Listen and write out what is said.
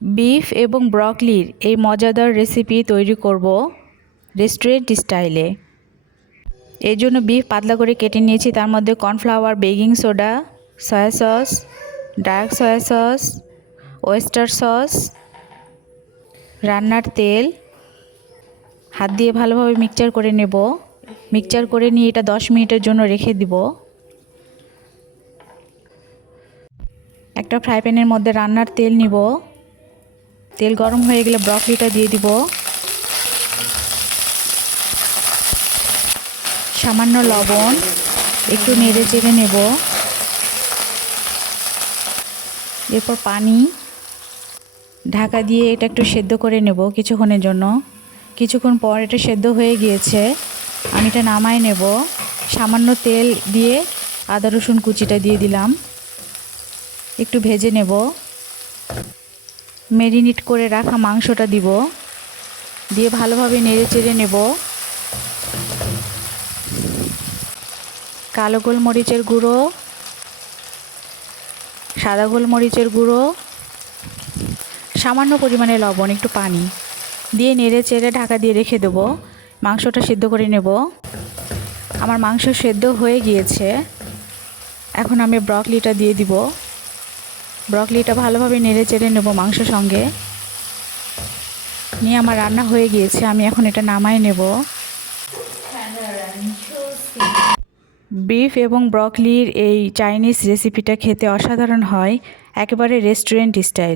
Beef এবং ব্রকলির এই মজাদার রেসিপি তৈরি করব রেস্টুরেন্ট স্টাইলে। এর জন্য বিফ পাতলা করে কেটে নিয়েছি। তার মধ্যে cornflour, baking soda, soya sauce, dark soya sauce, oyster sauce, রান্নার তেল হাত দিয়ে ভালোভাবে মিক্সচার করে নেব। মিক্সচার করে নিয়ে এটা 10 মিনিটের জন্য রেখে দিব। একটা ফ্রাই প্যানের মধ্যে রান্নার তেল নিব। তেল গরম হয়ে গেলে ব্রকলিটা দিয়ে দিব। সামান্য লবণ, একটু নেড়ে চেড়ে নেব। এরপর পানি, ঢাকা দিয়ে এটা একটু সেদ্ধ করে নেব কিছুক্ষণের জন্য। কিছুক্ষণ পর এটা সেদ্ধ হয়ে গিয়েছে, আমি এটা নামায় নেব। সামান্য তেল দিয়ে আদা রসুন কুচিটা দিয়ে দিলাম, একটু ভেজে নেব। ম্যারিনেট করে রাখা মাংসটা দিব, দিয়ে ভালোভাবে নেড়ে চেড়ে নেব। কালো গোলমরিচের গুঁড়ো, সাদা গোলমরিচের গুঁড়ো, সামান্য পরিমাণে লবণ, একটু পানি দিয়ে নেড়ে চেড়ে ঢাকা দিয়ে রেখে দেবো। মাংসটা সিদ্ধ করে নেব। আমার মাংস সেদ্ধ হয়ে গিয়েছে, এখন আমি ব্রকলিটা দিয়ে দিব। ব্রকলিটা ভালোভাবে নেড়ে চেড়ে নেব মাংসের সঙ্গে নিয়ে। আমার রান্না হয়ে গিয়েছে, আমি এখন এটা নামায় নেব। বিফ এবং ব্রকলির এই চাইনিজ রেসিপিটা খেতে অসাধারণ হয়, একেবারে রেস্টুরেন্ট স্টাইল।